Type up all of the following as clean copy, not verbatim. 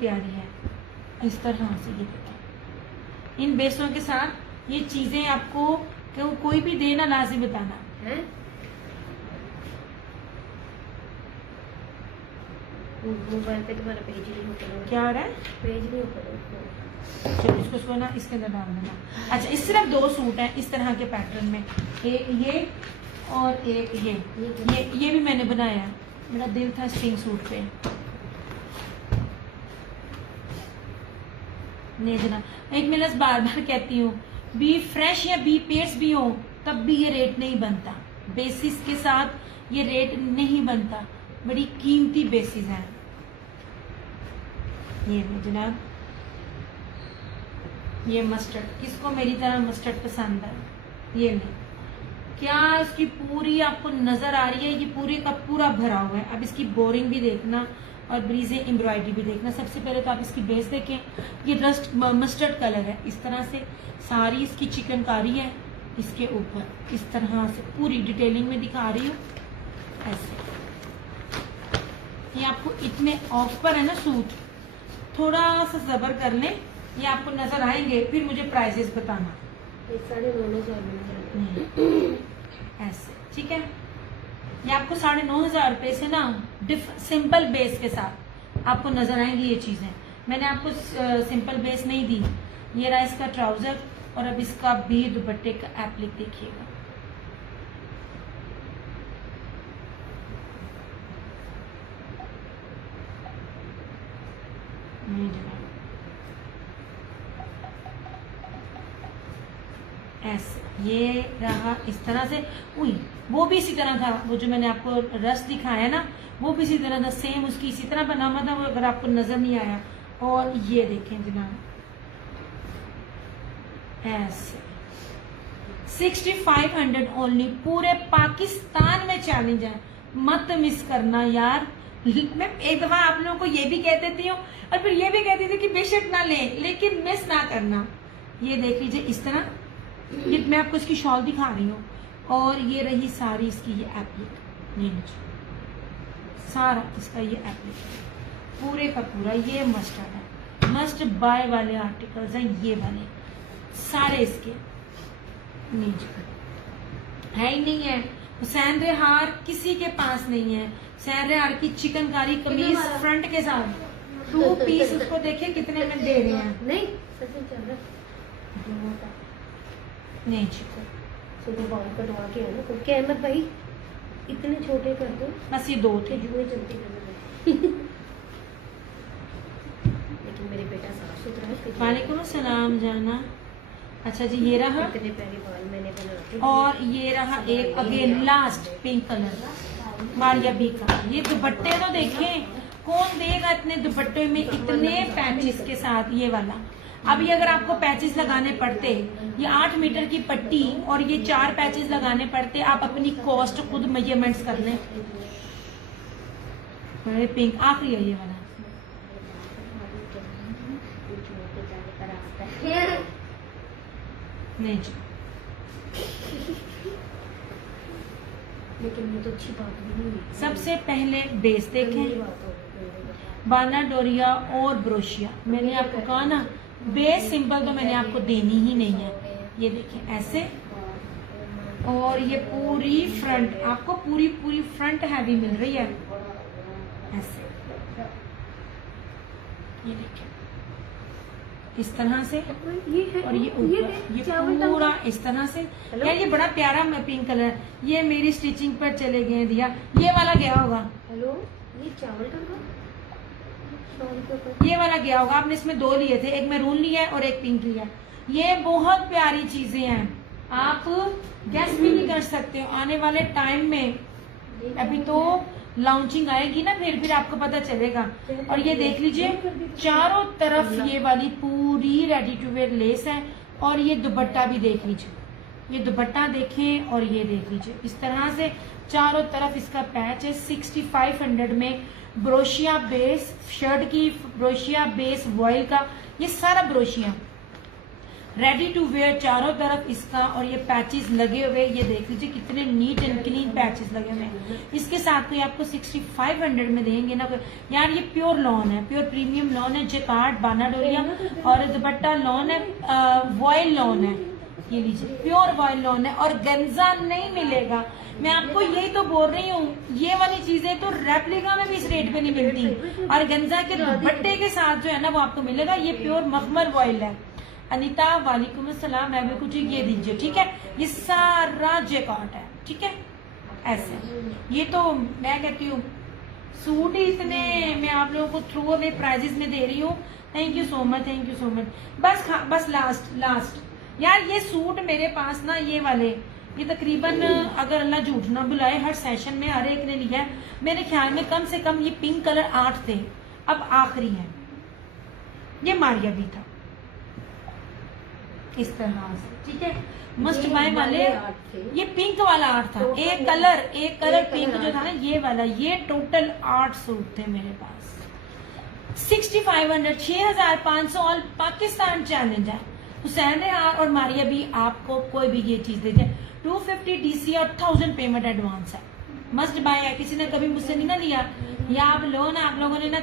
प्यारी है। इस तरह से ये देखें, इन बेसों के साथ ये चीजें आपको कोई भी देना लाजिम बताना है। मोबाइल पे तुम्हारा पेज नहीं होता, क्या आ रहा है, पेज नहीं होता। चलो इसको ना इसके अंदर डाल देना। अच्छा, इस सिर्फ 2 सूट हैं इस तरह के पैटर्न में, एक ये और एक ये भी मैंने बनाया है, मेरा दिल था स्ट्रिंग सूट पे। नहीं जना, एक मैं बार बार कहती हूँ, बी फ्रेश या बी पेड्स भी हो तब भी ये रेट नहीं बनता, बेसिस के साथ ये रेट नहीं बनता, बड़ी कीमती बेसिस है। ये जनाब, ये मस्टर्ड, किसको मेरी तरह मस्टर्ड पसंद है, ये नहीं, क्या इसकी पूरी आपको नजर आ रही है, ये पूरे का पूरा भरा हुआ है। अब इसकी बोरिंग भी देखना और ब्रीजे एम्ब्रॉयडरी भी देखना। सबसे पहले तो आप इसकी बेस देखें, ये रस्ट मस्टर्ड कलर है, इस तरह से सारी इसकी चिकनकारी है, इसके ऊपर इस तरह से पूरी डिटेलिंग में दिखा रही हूँ ऐसे। ये आपको इतने ऑफ पर है ना सूट, थोड़ा सा सब्र कर लें, ये आपको नजर आएंगे, फिर मुझे प्राइसेस बताना। 9,500 ऐसे ठीक है, ये आपको 9,500 रुपए से ना सिंपल बेस के साथ आपको नजर आएंगी ये चीजें। मैंने आपको सिंपल बेस नहीं दी। ये रहा इसका ट्राउजर, और अब इसका भी दुपट्टे का एप्लिक देखिएगा। ऐसे ये रहा इस तरह से। वो भी इसी तरह था, वो जो मैंने आपको रस दिखाया ना, वो भी इसी तरह था, सेम उसकी इसी तरह बना हुआ था, वो अगर आपको नजर नहीं आया। और ये देखें जनाब, ऐसे 6500 ओनली, पूरे पाकिस्तान में चैलेंज है, मत मिस करना यार। मैं एक दफा आप लोगों को ये भी कह देती हूँ और फिर ये भी कहती थी कि बेशक ना लें, लेकिन मिस ना करना। ये देख लीजिए इस तरह, ये मैं आपको इसकी शॉल दिखा रही हूँ, और ये रही सारी इसकी ये एप्लिक, ये सारा इसका ये एप्लिक पूरे का पूरा ये मस्टर्ड है, मस्ट बाय वाले आर्टिकल्स हैं ये वाले सारे इसके। नीचे है ही नहीं है, हुसैन रेहार किसी के पास नहीं है। हुसैन रेहार की चिकनकारी कमीज फ्रंट के साथ 2 पीस, उसको देखिए कितने में दे रहे हैं। नहीं सच चल रहा नहीं सुबह बाल कटवा के है ना, तो क्या अहमद भाई इतने छोटे कर दो, बस ये 2 थे। जुए चलती कर लेकिन मेरे बेटा साफ सुथरा है। वालेकुम सलाम जाना। अच्छा जी, ये रहा, इतने प्यारे बाल मैंने बना के, और ये रहा एक again last pink colour Maria B का। ये दुपट्टे तो देखें, कौन देगा इतने दुपट्टे में इतने पैचेस के साथ ये वाला। अभी अगर आपको पैचेस लगाने पड़ते, ये 8 मीटर की पट्टी और ये 4 पैचेस लगाने पड़ते, आप अपनी कॉस्ट खुद मेजरमेंट्स कर लें। पिंक आखिरी है ये वाला। नहीं जी, लेकिन ये तो अच्छी बात भी नहीं है। सबसे पहले बेस देखें, बाना डोरिया और ब्रोशिया। मैंने आपको कहा ना बेस सिंपल तो मैंने आपको देनी ही नहीं है। ये देखें ऐसे, और ये पूरी फ्रंट आपको पूरी फ्रंट हैवी मिल रही है ऐसे। ये देखें इस तरह से, ये है, और ये ऊपर ये पूरा इस तरह से। यार ये बड़ा प्यारा पिंक कलर, ये मेरी स्टिचिंग पर चले गए दिया, ये वाला गया होगा। हेलो, ये चावल का ये वाला गया होगा, आपने इसमें 2 लिए थे, एक मैरून लिया है और एक पिंक लिया। ये बहुत प्यारी चीजें हैं, आप गैस भी नहीं कर सकते हो। आने वाले टाइम में, अभी तो लॉन्चिंग आएगी ना, फिर आपको पता चलेगा। और ये देख लीजिए चारों तरफ ये वाली पूरी रेडी टू वेयर लेस है, और ये दुपट्टा भी देख लीजिए, ये दुपट्टा देखें और ये देख लीजिए इस तरह से चारों तरफ इसका पैच है। 6500 में ब्रोशिया बेस, शर्ट की ब्रोशिया बेस वॉयल का, ये सारा ब्रोशिया। रेडी टू वेयर चारों तरफ इसका, और ये पैचेस लगे हुए, ये देख लीजिए कितने नीट एंड क्लीन पैचेस लगे हुए हैं। इसके साथ कोई आपको 6500 में देंगे ना कोई यार। ये प्योर लॉन है, प्योर प्रीमियम लॉन है, जेकार्ड बानाडोरिया, और दुपट्टा लॉन है, वॉयल लॉन है। ये लीजिए प्योर वॉयल लॉन है, और गंजा नहीं मिलेगा। मैं आपको यही तो बोल रही हूँ, ये वाली चीजें तो रेप्लिका में भी इस रेट पे नहीं मिलती, और गंजा के दुपट्टे के साथ जो है ना वो आपको मिलेगा। ये प्योर मखमल वॉयल है। अनीता वालेकुम अस्सलाम, मैं भी कुछ ये दीजिए, ठीक है। ये सारा जेकार्ड है, ठीक है। ऐसे ये तो मैं कहती हूँ सूट ही इतने मैं आप लोगों को थ्रू अवे प्राइजेस में दे रही हूँ। Thank you so much, thank you so much. बस लास्ट यार, ये सूट मेरे पास ना ये वाले, ये तकरीबन अगर अल्लाह झूठ ना बुलाए हर सेशन में हर एक ने लिया है। मेरे ख्याल में कम से कम ये पिंक कलर 8 थे, अब आखिरी है। ये मारिया भी था इस तरह से, ठीक है। मस्ट बाय वाले ये पिंक वाला 8 था, एक कलर पिंक जो था ना ये वाला, ये टोटल 8 सूट थे मेरे पास। 6500 6500 ऑल पाकिस्तान चैलेंज है। हुसैन रेहान और मारिया भी आपको कोई भी ये चीज दे जाए 250 डीसी और 1000 पेमेंट एडवांस है। मस्ट बाय है, किसी ने कभी मुझसे नहीं ना लिया, या आप लो ना, आप लोगों ने ना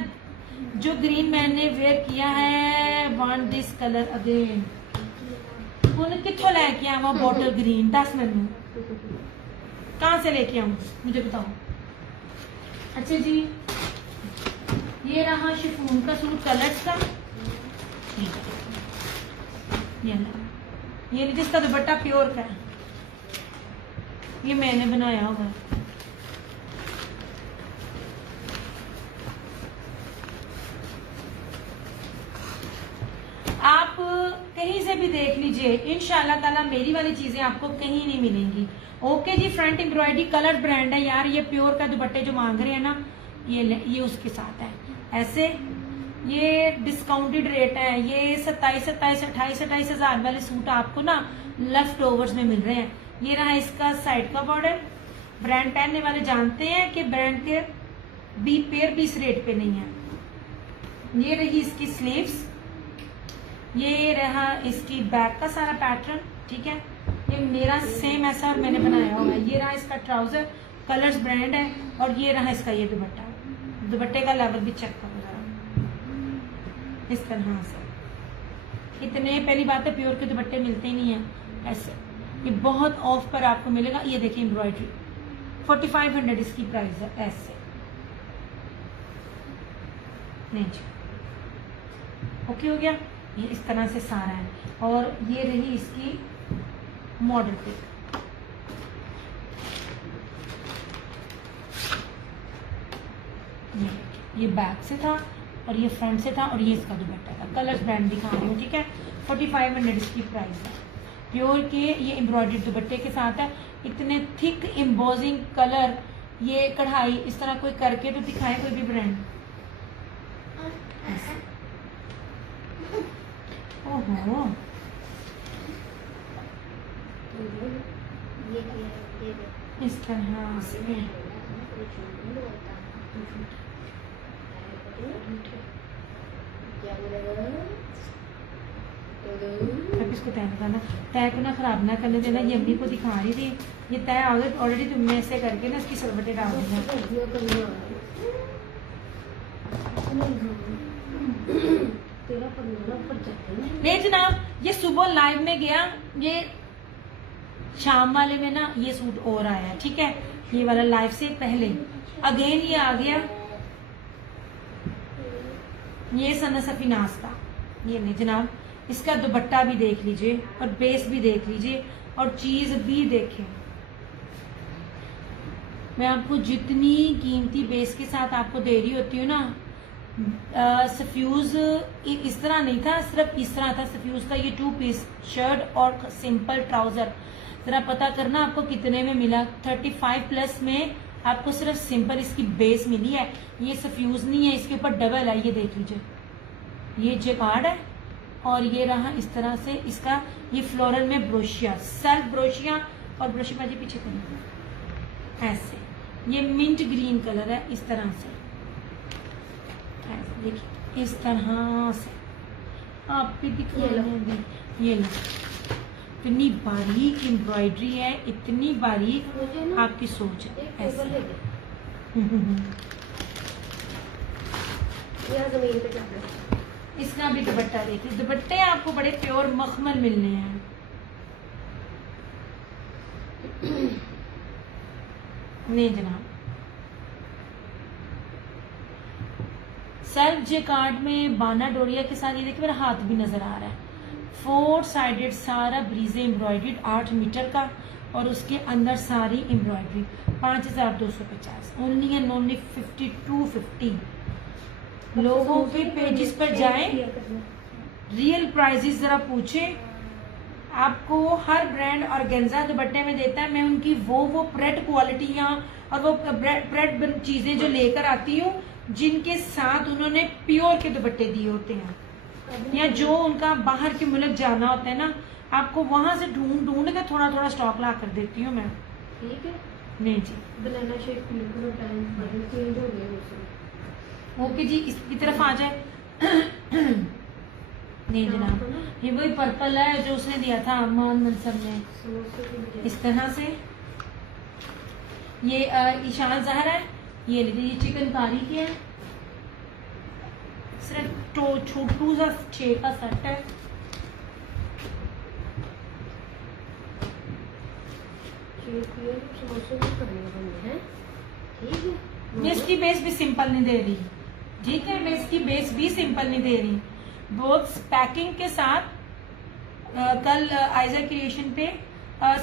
जो ग्रीन मैंने वेयर किया है, वांट दिस कलर अगेन, उन्हें कितों लेके आवा बॉटल ग्रीन, 10 मैनू कहाँ से लेके आऊं मुझे बताओ। अच्छा जी, ये रहा शिफॉन का सूट कलर्स का, ये जिसका दुपट्टा प्योर का है, ये मैंने बनाया हुआ है। आप कहीं से भी देख लीजिए, इंशाल्लाह ताला मेरी वाली चीजें आपको कहीं नहीं मिलेंगी। ओके जी, फ्रंट एम्ब्रॉयडरी कलर ब्रांड है यार, ये प्योर का दुपट्टे जो मांग रहे हैं ना, ये उसके साथ है। ऐसे ये डिस्काउंटेड रेट है, ये 27 हजार वाले सूट आपको ना लेफ्ट ओवर्स में मिल रहे हैं। ये रहा इसका साइड का बॉर्डर। ब्रांड पहनने वाले जानते हैं कि ब्रांड के बी पेयर भी इस रेट पे नहीं है। ये रही इसकी स्लीव्स, ये रहा इसकी बैक का सारा पैटर्न, ठीक है। ये मेरा सेम ऐसा और मैंने बनाया हुआ है। ये रहा इसका ट्राउजर, कलर्स ब्रांड है, और ये रहा इसका ये दुपट्टा। दुपट्टे का लेवल भी चेक करो जरा, इस तरह से। इतने पहली बात है प्योर के दुपट्टे मिलते ही नहीं है ऐसे, ये बहुत ऑफ पर आपको मिलेगा। ये देखिए एम्ब्रॉयडरी 4500 इसकी प्राइस है। ऐसे नहीं जी, ओके हो गया। ये इस तरह से सारा है, और ये रही इसकी मॉडल पिक। ये बैक से था और ये फ्रंट से था, और ये इसका दुपट्टा था। कलर्स ब्रांड दिखा रही हूँ, ठीक है। 4500 इसकी प्राइस है। प्योर के ये एम्ब्रॉयडरी दुपट्टे के साथ है। इतने थिक एम्बोजिंग कलर, ये कढ़ाई इस तरह कोई करके तो दिखाए कोई भी ब्रांड। ओहो, इस तरह से अब इसको तय करना, तय को ना खराब ना करने देना। ये अम्मी को दिखा रही थी, ये तय आ गई ऑलरेडी, तुमने ऐसे करके ना इसकी सरबटे डाल देना। नहीं जनाब, ये सुबह लाइव में गया, ये शाम वाले में ना ये सूट और आया है, ठीक है। ये वाला लाइव से पहले अगेन ये आ गया, ये सना सफीनास का। ये नहीं जनाब, इसका दुपट्टा भी देख लीजिए और बेस भी देख लीजिए और चीज भी देखें। मैं आपको जितनी कीमती बेस के साथ आपको दे रही होती हूँ ना, सफ्यूज इस तरह नहीं था, सिर्फ इस तरह था सफ्यूज का। ये 2 पीस शर्ट और सिंपल ट्राउजर, जरा पता करना आपको कितने में मिला। 35 प्लस में आपको सिर्फ सिंपल इसकी बेस मिली है, ये सफ्यूज नहीं है, इसके ऊपर डबल है। ये देख लीजिए, ये जेकार्ड है, और ये रहा इस तरह से इसका ये फ्लोरल में ब्रोशिया, सेल्फ ब्रोशिया, और ब्रोशिया बाजी पीछे करेंगे ऐसे। ये मिंट ग्रीन कलर है, इस तरह से देखिए, इस तरह से आप भी ये लो। दिखाएंगे। ये लो, इतनी बारीक एम्ब्रॉयडरी है, इतनी बारीक, मुझे ना आपकी सोच है एक टेबल ऐसे। ले दे, यहाँ जमीन पे चल रहा इसका भी दुपट्टा देखिए, दुपट्टे आपको बड़े प्योर मखमल मिलने हैं। नहीं जनाब, सेल्फ जेकार्ड में बाना डोरिया के साथ, ये देखिए मेरा हाथ भी नजर आ रहा है, 4 साइडेड सारा ब्रीजे एम्ब्रॉयडर्ड 8 मीटर का, और उसके अंदर सारी एम्ब्रॉयडरी 5250 ओनली एंड ओनली 5250। लोगों के पेजेस पर जाएं, रियल प्राइसेस जरा पूछें, आपको हर ब्रांड ऑर्गेन्जा दुपट्टे में देता है। मैं उनकी वो प्रेड क्वालिटियां और वो प्रेड चीजें जो लेकर आती हूँ, जिनके साथ उन्होंने प्योर के दुपट्टे दिए होते हैं, या जो उनका बाहर के मुल्क जाना होता है ना, आपको वहां से ढूंढ के थोड़ा थोड़ा स्टॉक ला कर देती हूँ मैं। ठीक है। नहीं जी, banana shake P low, time बदल चेंज हो गया मौसम। ओके जी, इसकी तरफ आ जाए। नहीं जनाब, ये वही पर्पल है जो उसने दिया था मोहन मंसर ने, समोसे की बजाय इस तरह से। ये ईशान जहर है, ये लीजिए, ये चिकनकारी की है, सिर्फ छोटू सा 6 का सेट है। शेक पिए तो समोसे भी करने बंद है। ठीक है। मैं इसकी बेस भी सिंपल नहीं दे रही, ठीक है, मैं इसकी बेस भी सिंपल नहीं दे रही। बहुत पैकिंग के साथ कल आइजा क्रिएशन पे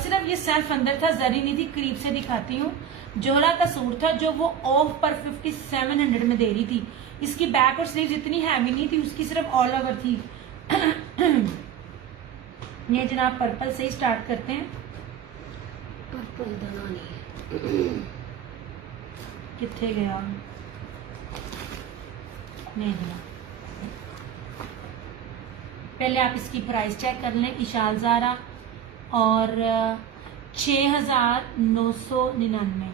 सिर्फ ये सेल्फ अंदर था, जरी नहीं थी, करीब से दिखाती हूँ। जोहरा का सूट था जो वो ऑफ पर 5700 में दे रही थी। इसकी बैक और स्लीव्स इतनी हैवी नहीं थी, उसकी सिर्फ ऑल ओवर थी। ये जनाब पर्पल से ही स्टार्ट करते हैं। पर्पल दाना नहीं कितने गया? नहीं गया। पहले आप इसकी प्राइस चेक कर लें। इशाल ज़ारा और 6999,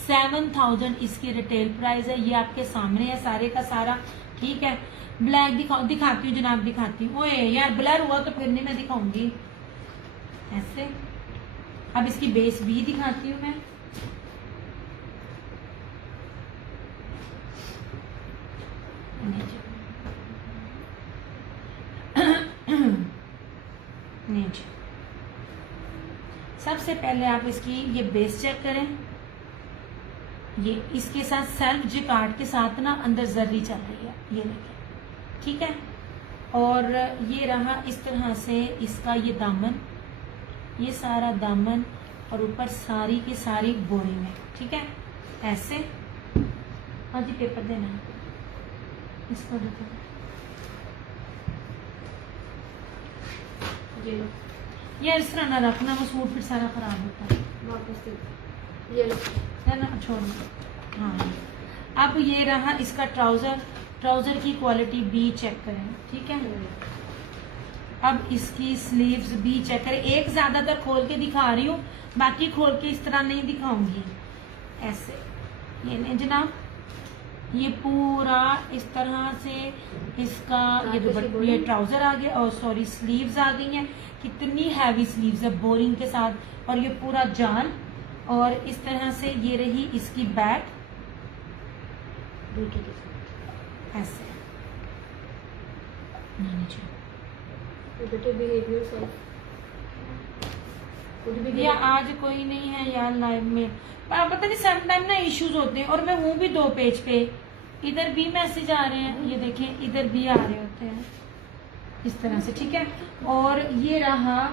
7000 इसकी रिटेल प्राइस है। ये आपके सामने है सारे का सारा, ठीक है। ब्लैक दिखाती हूँ जनाब, दिखाती हूँ। ओए यार ब्लर हुआ तो फिर नहीं मैं दिखाऊंगी ऐसे। अब इसकी बेस भी दिखाती हूँ मैं। नहीं जी, सबसे पहले आप इसकी ये बेस चेक करें। ये इसके साथ सेल्फ जिकार्ड के साथ ना अंदर जर्री चल रही है, ये देखिए, ठीक है। और ये रहा इस तरह से इसका ये दामन, ये सारा दामन, और ऊपर सारी की सारी बोरी में, ठीक है, ऐसे। हाँ जी, पेपर देना इसको, देखो ये लो, यार इस तरह ना रखना, वो सूट फिर सारा खराब होता है। वापस दे दो। ये लो, है ना, छोड़ दो। हाँ, अब ये रहा इसका ट्राउजर। ट्राउजर की क्वालिटी भी चेक करें, ठीक है। अब इसकी स्लीव्स भी चेक करें। एक ज्यादातर खोल के दिखा रही हूँ, बाकी खोल के इस तरह नहीं दिखाऊंगी, ऐसे। ये नहीं जनाब, ये पूरा इस तरह से इसका ये ट्राउजर आ गया, और सॉरी स्लीव्स आ गई हैं। कितनी हैवी स्लीव्स है बोरिंग के साथ, और ये पूरा जाल, और इस तरह से ये रही इसकी बैक, ऐसे। बेटे बिहेव योरसेल्फ। या आज कोई नहीं है यार लाइव में, पता नहीं सम टाइम ना इश्यूज होते हैं, और मैं हूँ भी 2 पेज पे। इधर भी मैसेज आ रहे हैं, ये देखें, इधर भी आ रहे होते हैं इस तरह से, ठीक है। और ये रहा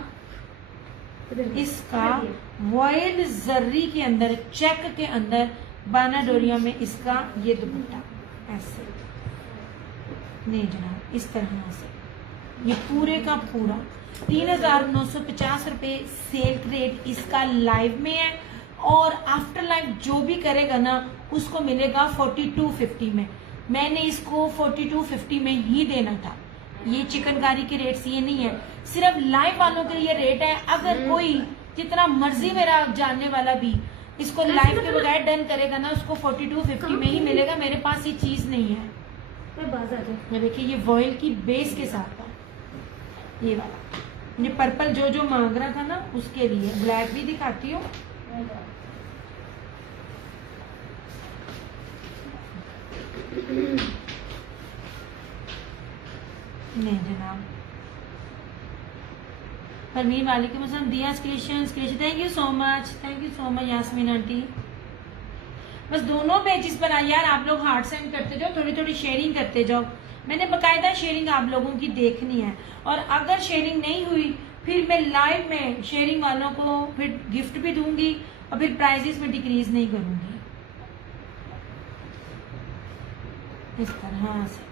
इसका वॉइल जर्री के अंदर, चेक के अंदर, बाना डोरिया में इसका ये दुपट्टा, ऐसे। नहीं जनाब, इस तरह से ये पूरे का पूरा 3950 रुपए सेल रेट इसका लाइव में है। और आफ्टर लाइव जो भी करेगा ना, उसको मिलेगा 4250 में। मैंने इसको 4250 में ही देना था। ये चिकनकारी के रेट्स ये नहीं है, सिर्फ लाइव वालों के लिए रेट है। अगर कोई जितना मर्जी मेरा जानने वाला भी इसको लाइव के बगैर डन करेगा ना, उसको 4250 में ही मिलेगा। मेरे पास ये चीज नहीं है। मैं बाजार है। मैं देखिए, ये वॉइल की बेस के साथ था, ये वाला, ये पर्पल जो जो मांग रहा था ना उसके लिए। ब्लैक भी दिखाती हूँ। नहीं जनाब, परवीन वालेकुम अस्सलाम, Diya creation, thank you so much, thank you so much Yasmeen aunty. बस दोनों पेजेस पर यार आप लोग हार्ट सेंड करते जाओ, थोड़ी थोड़ी शेयरिंग करते जाओ। मैंने बकायदा शेयरिंग आप लोगों की देखनी है, और अगर शेयरिंग नहीं हुई फिर मैं लाइव में शेयरिंग वालों को फिर गिफ्ट भी दूंगी और फिर प्राइजेस में डिक्रीज नहीं करूंगी। इस तरह से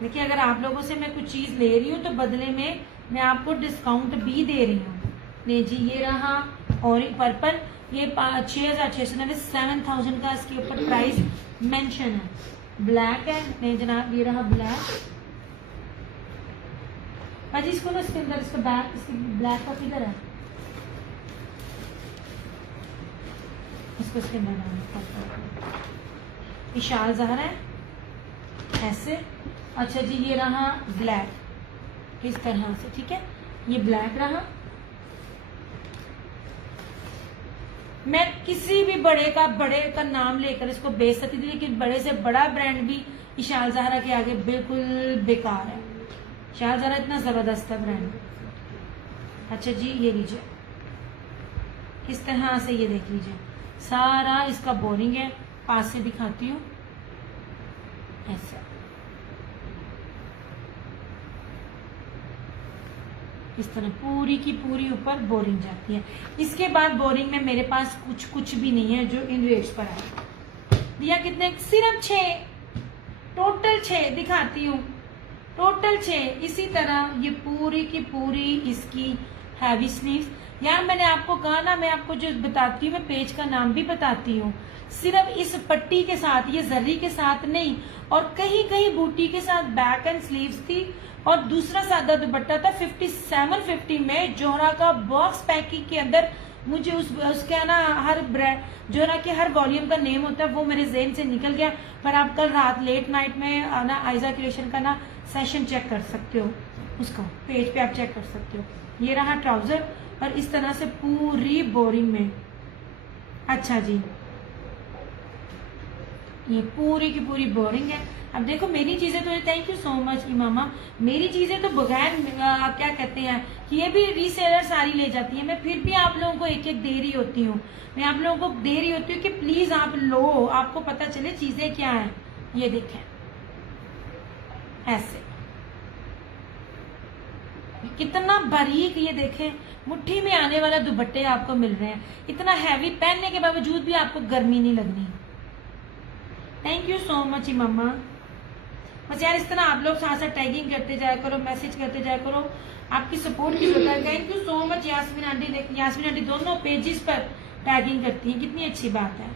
देखिए, अगर आप लोगों से मैं कुछ चीज ले रही हूँ तो बदले में मैं आपको डिस्काउंट भी दे रही हूँ। नहीं जी, ये रहा और पर्पल, ये 6,690, 7,000 का इसके ऊपर प्राइस मेंशन है। ब्लैक है, नहीं जनाब, ये रहा ब्लैक। भाजी इसको ना इसके अंदर इसका बैक, इसके ब्लैक का किधर है, इसको इसके अंदर डालना। विशाल ज़हरा है ऐसे। अच्छा जी, ये रहा ब्लैक इस तरह से, ठीक है, ये ब्लैक रहा। मैं किसी भी बड़े का नाम लेकर इसको बेच सकती थी, लेकिन बड़े से बड़ा ब्रांड भी इशाल ज़हरा के आगे बिल्कुल बेकार है। इशाल ज़हरा इतना जबरदस्त है ब्रांड। अच्छा जी, ये लीजिए इस तरह से, ये देख लीजिए सारा इसका बोरिंग है। पास से दिखाती हूँ ऐसा, इस तरह पूरी की पूरी ऊपर बोरिंग जाती है। इसके बाद बोरिंग में मेरे पास कुछ भी नहीं है जो इन रेट्स पर है। दिया कितने, सिर्फ 6, टोटल 6 दिखाती हूँ, टोटल 6। इसी तरह ये पूरी की पूरी इसकी हैवी स्लीव्स। यार मैंने आपको कहा ना, मैं आपको जो बताती हूँ मैं पेज का नाम भी बताती हूँ, सिर्फ इस पट्टी के साथ, ये जर्री के साथ नहीं, और कहीं कहीं बूटी के साथ बैक एंड स्लीव्स थी, और दूसरा सादा दुपट्टा था 5750 में जोहरा का बॉक्स पैकिंग के अंदर। मुझे उसका ना हर ब्रांड जोहरा के हर वॉल्यूम का नेम होता है, वो मेरे जेहन से निकल गया। पर आप कल रात लेट नाइट में ना आयजा क्रिएशन का ना सेशन चेक कर सकते हो, उसका पेज पे आप चेक कर सकते हो। ये रहा ट्राउजर, और इस तरह से पूरी बोरिंग में। अच्छा जी, ये पूरी की पूरी बोरिंग है। अब देखो मेरी चीजें तो, thank you so much Imama, मेरी चीजें तो बगैर क्या कहते हैं कि ये भी रीसेलर सारी ले जाती है। मैं फिर भी आप लोगों को एक एक दे रही होती हूँ, मैं आप लोगों को दे रही होती हूँ कि प्लीज आप लो, आपको पता चले चीजें क्या है। ये देखें ऐसे, कितना बारीक, ये देखें मुट्ठी में आने वाला दुपट्टे आपको मिल रहे हैं। इतना हैवी पहनने के बावजूद भी आपको गर्मी नहीं लगनी। थैंक यू सो मच मम्मा। बस यार इस तरह आप लोग साथ साथ टैगिंग करते जाया करो, मैसेज करते जाया करो, आपकी सपोर्ट की जरूरत है। Thank you so much Yasmeen aunty. Yasmeen aunty दोनों पेजेस पर टैगिंग करती हैं, कितनी अच्छी बात है।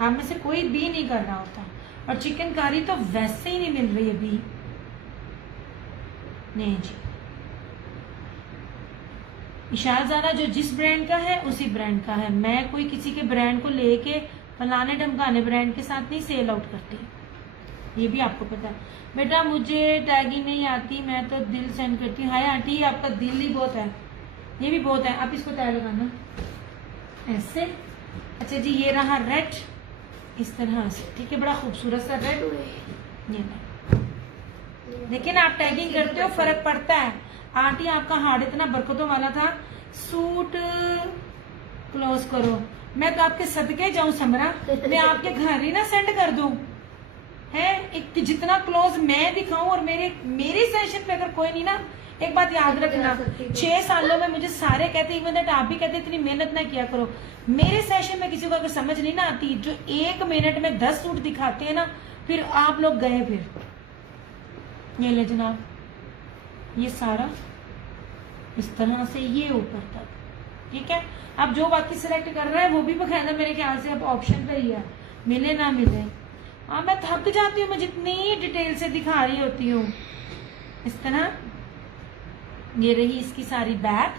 आप में से कोई भी नहीं कर रहा होता, और चिकन कारी तो वैसे ही नहीं मिल रही अभी। नहीं जी, इशाल ज़ारा जो जिस ब्रांड का है उसी ब्रांड का है। मैं कोई किसी के ब्रांड को लेके फलाने ढमकाने ब्रांड के साथ नहीं सेल आउट करती, ये भी आपको पता है। बेटा मुझे टैगिंग नहीं आती, मैं तो दिल सेंड करती हूँ। हाय आंटी, आपका दिल ही बहुत है, ये भी बहुत है। आप इसको तय लगाना ऐसे। अच्छा जी, ये रहा रेड इस तरह से, ठीक है, बड़ा खूबसूरत सा रेड। ये लेकिन आप टैगिंग करते हो फर्क पड़ता है। आंटी आपका हार्ट इतना बरकतों वाला था, सूट क्लोज करो। मैं तो आपके सदके जाऊं समरा, मैं आपके घर ही ना सेंड कर दूं है। एक जितना क्लोज मैं दिखाऊं, और मेरे सेशन पे अगर कोई नहीं ना, एक बात याद रखना, 6 सालों में मुझे सारे कहते, इवन दैट आप भी कहते इतनी मेहनत ना किया करो। मेरे सेशन में किसी को अगर समझ नहीं ना आती, जो 1 मिनट में 10 सूट दिखाते हैं ना, फिर आप लोग गए। फिर ये ले जनाब, ये सारा इस तरह से ये ऊपर तक, ठीक है। अब जो बाकी सिलेक्ट कर रहा है वो भी बकायदा मेरे ख्याल से अब ऑप्शन पे ही है, मिले ना मिले। हाँ मैं थक जाती हूँ, मैं जितनी डिटेल से दिखा रही होती हूँ। इस तरह ये रही इसकी सारी बैक,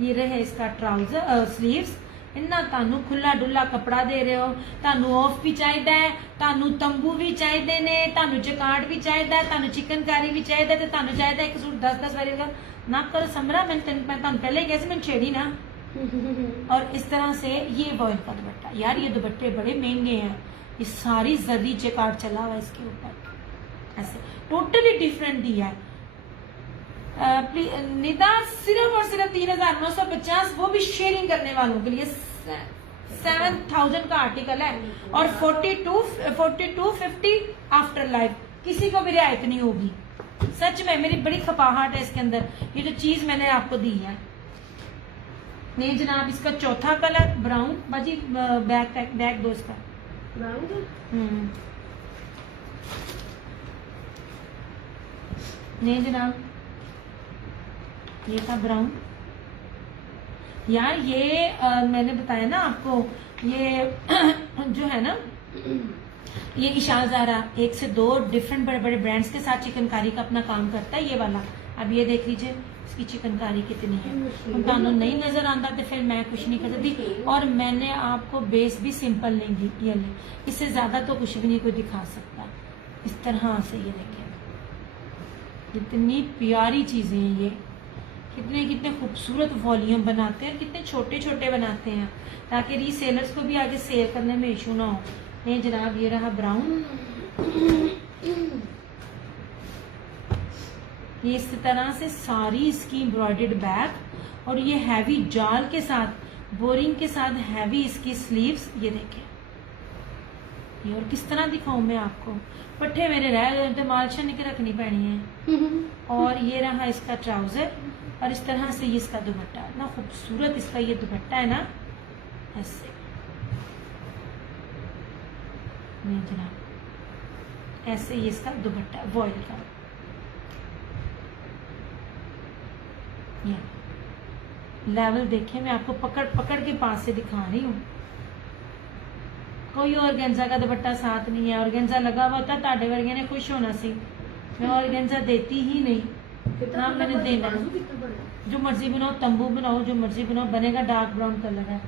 ये रहे इसका ट्राउजर स्लीव्स, इन्ना तानू खुला डुला कपड़ा दे रहे हो, तानू ऑफ भी चाहिदा है, तानू तंबू भी चाहिए ने, तानू जकार्ड भी चाहिए, तानू चिकनकारी भी चाहिए, ते तानू चाहिए एक सूट 10-10 वारी का ना करो समरा। मैं तानू पहले ही कैसे मैं छेड़ी ना। और इस तरह से ये वॉयल का दुपट्टा, यार ये दुपट्टे बड़े महंगे हैं, ये सारी जरी जकार्ड चला हुआ है इसके ऊपर, ऐसे टोटली डिफरेंट दिया है। निदा सिर्फ और सिर्फ 3950, वो भी शेयरिंग करने वालों के लिए 7000 का आर्टिकल है, और 4250 आफ्टर लाइफ, किसी को भी रियायत नहीं होगी। सच में मेरी बड़ी खपाहट है इसके अंदर, ये जो चीज मैंने आपको दी है। नहीं जनाब, इसका चौथा कलर ब्राउन, बाजी बैक दो इसका ब्राउन। नहीं जनाब, ये था ब्राउन। यार ये मैंने बताया ना आपको, ये जो है ना, ये इशा ज़ारा 1 से 2 डिफरेंट बड़े बड़े ब्रांड्स के साथ चिकनकारी का अपना काम करता है, ये वाला। अब ये देख लीजिए इसकी चिकनकारी कितनी है, उनको नहीं नजर आता तो फिर मैं कुछ नहीं कर सकती। और मैंने आपको बेस भी सिंपल लेंगी, ये ले, इससे ज्यादा तो कुछ भी नहीं कोई दिखा सकता। इस तरह से ये देखिए, इतनी प्यारी चीजें हैं ये, कितने कितने खूबसूरत वॉल्यूम बनाते हैं, कितने छोटे छोटे बनाते हैं, ताकि रीसेलर्स को भी आगे सेल करने में इशू ना हो। नहीं जनाब, ये रहा ब्राउन। ये इस तरह से सारी इसकी एम्ब्रॉयडर्ड बैक, और ये हैवी जाल के साथ, बोरिंग के साथ हैवी इसकी स्लीव्स। ये देखें, ये और किस तरह दिखाऊं मैं आपको, पट्टे मेरे रह गए तो मालशा निकल रखनी पैनी है। और ये रहा इसका ट्राउजर, और इस तरह से ये इसका दुपट्टा, इतना खूबसूरत इसका ये दुपट्टा है ना, ऐसे। नहीं जनाब, ऐसे ये इसका दुपट्टा वॉयल का। ये लेवल देखें, मैं आपको पकड़ पकड़ के पास से दिखा रही हूँ। कोई ऑर्गेन्जा का दुपट्टा साथ नहीं है, ऑर्गेन्जा लगा हुआ होता ताड़े वर्गे ने खुश होना सी, मैं ऑर्गेन्जा देती ही नहीं ना, मैंने देना जो मर्जी बनाओ, तंबू बनाओ, जो मर्जी बनाओ, बनेगा। डार्क ब्राउन कलर है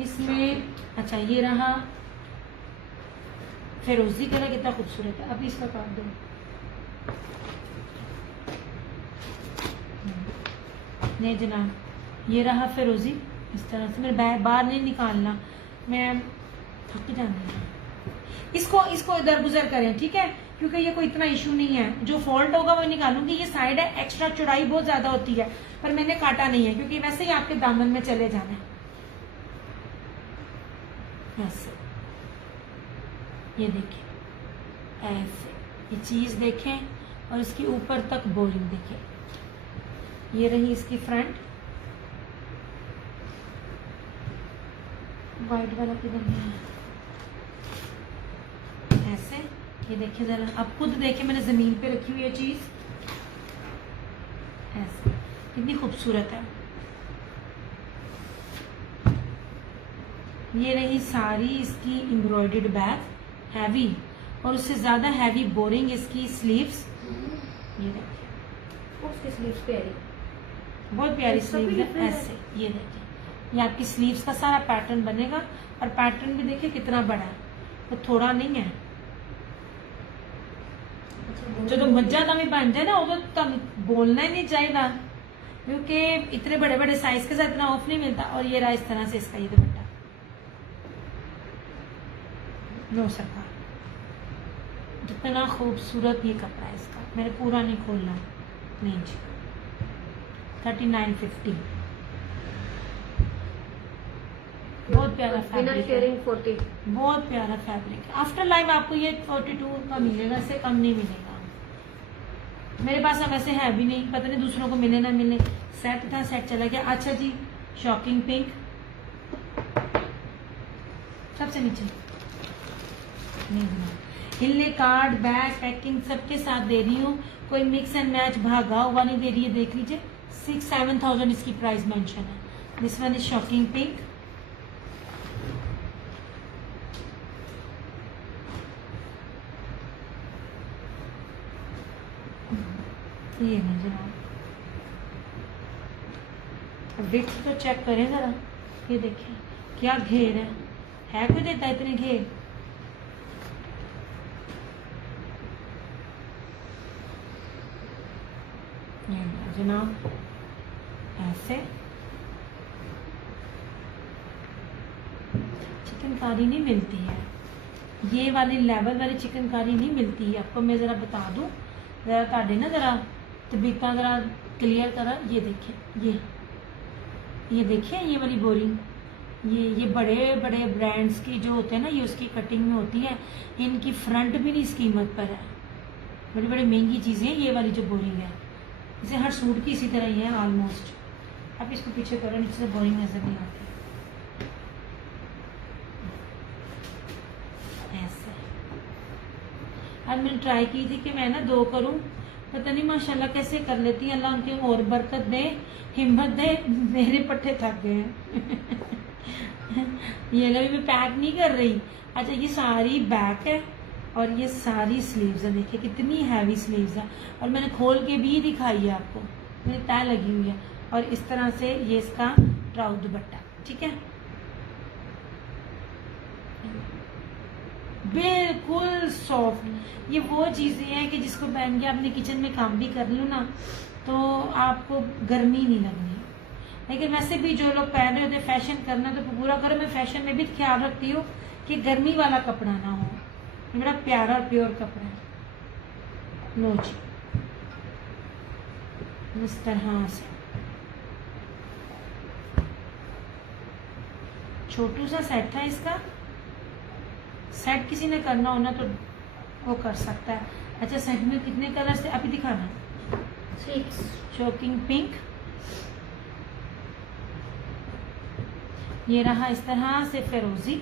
इसमें। अच्छा, ये रहा फिरोजी कलर, कितना खूबसूरत है। अभी इसका काट दो। नहीं जनाब, ये रहा फिरोजी, इस तरह से। मेरे बाहर नहीं निकालना, मैं थक जाती हूँ। इसको इधर गुजर करें, ठीक है, क्योंकि ये कोई इतना इशू नहीं है। जो फॉल्ट होगा वो निकालूंगी। ये साइड है, एक्स्ट्रा चौड़ाई बहुत ज्यादा होती है, पर मैंने काटा नहीं है क्योंकि वैसे ही आपके दामन में चले जाना है। ऐसे ये देखें, ऐसे ये चीज देखें, और इसके ऊपर तक बोरिंग देखें। ये रही इसकी फ्रंट, वाइट वाला किधर है, ऐसे। ये देखिए जरा, आप खुद देखिए, मैंने जमीन पे रखी हुई है चीज, ऐसे कितनी खूबसूरत है। ये रही सारी इसकी एम्ब्रॉयडर्ड बैक, हैवी, और उससे ज्यादा हैवी बोरिंग इसकी स्लीव्स। ये देखिए, उसकी स्लीव्स प्यारी, बहुत प्यारी स्लीव्स है, ऐसे। ये देखिए, ये आपकी स्लीव्स का सारा पैटर्न बनेगा, और पैटर्न भी देखिए कितना बड़ा है, तो थोड़ा नहीं है। जो मज्जा का भी बन जाए ना, वो तो बोलना ही नहीं चाहिए, क्योंकि इतने बड़े बड़े साइज के साथ इतना ऑफ नहीं मिलता। और ये रहा इस तरह से इसका ये दुपट्टा, नो सरकार, जितना खूबसूरत ये कपड़ा है इसका। मैंने पूरा नहीं खोलना, नहीं जी। 3950, बहुत प्यारा फैब्रिक है, बहुत प्यारा फैब्रिक है। आफ्टर लाइफ आपको ये 42 का मिलेगा, इससे कम नहीं मिलेगा। मेरे पास अब ऐसे है भी नहीं, पता नहीं दूसरों को मिले ना मिले। सेट था, सेट चला गया। अच्छा जी, शॉकिंग पिंक सबसे नीचे, हिलने कार्ड, बैग, पैकिंग सबके साथ दे रही हूँ, कोई मिक्स एंड मैच भागा हुआ नहीं दे रही है। देख लीजिए, 6-7,000 इसकी प्राइस मेंशन है। This one is shocking pink. ये नहीं जनाब, विड्थ तो चेक करें जरा, ये देखिए क्या घेर है कोई देता इतने घेर? जनाब ऐसे चिकनकारी नहीं मिलती है, ये वाली लेवल वाली चिकनकारी नहीं मिलती है आपको। मैं ज़रा बता दूं, ज़रा ताड़े ना ज़रा तबीयत ज़रा क्लियर करा। ये देखिए, ये देखिए ये वाली बोरिंग, ये बड़े बड़े ब्रांड्स की जो होते हैं ना, ये उसकी कटिंग में होती है। इनकी फ्रंट भी नहीं इस कीमत पर है, बड़ी बड़ी महंगी चीज़ें। ये वाली जो बोरिंग है, इसे हर सूट की इसी तरह ही है ऑलमोस्ट। अब इसको पीछे करो, नीचे से बोरिंग नजर नहीं आती ऐसे। अब मैंने ट्राई की थी कि मैं ना 2 करूं, पता नहीं माशाल्लाह कैसे कर लेती है। अल्लाह उनके और बरकत दे, हिम्मत दे। मेरे पट्टे थक गए हैं। ये लगी मैं पैक नहीं कर रही। अच्छा, ये सारी बैक है और ये सारी स्लीव्स है। देखिए कितनी हैवी स्लीव्स है, और मैंने खोल के भी दिखाई है आपको, मेरी तय लगी हुई है। और इस तरह से ये इसका ट्राउज दुपट्टा, ठीक है, बिल्कुल सॉफ्ट। ये वो चीजें हैं कि जिसको पहन के अपने किचन में काम भी कर लूँ ना, तो आपको गर्मी नहीं लगनी। लेकिन वैसे भी जो लोग पहन रहे होते फैशन करना तो पूरा करो। मैं फैशन में भी ख्याल रखती हूँ कि गर्मी वाला कपड़ा ना हो। ये बड़ा प्यारा और प्योर कपड़ा है। लो जी, इस तरह से छोटू सा सेट था इसका। सेट किसी ने करना हो ना तो वो कर सकता है। अच्छा, सेट में कितने कलर से अभी दिखाना? 6। शॉकिंग पिंक, ये रहा इस तरह से फिरोजी,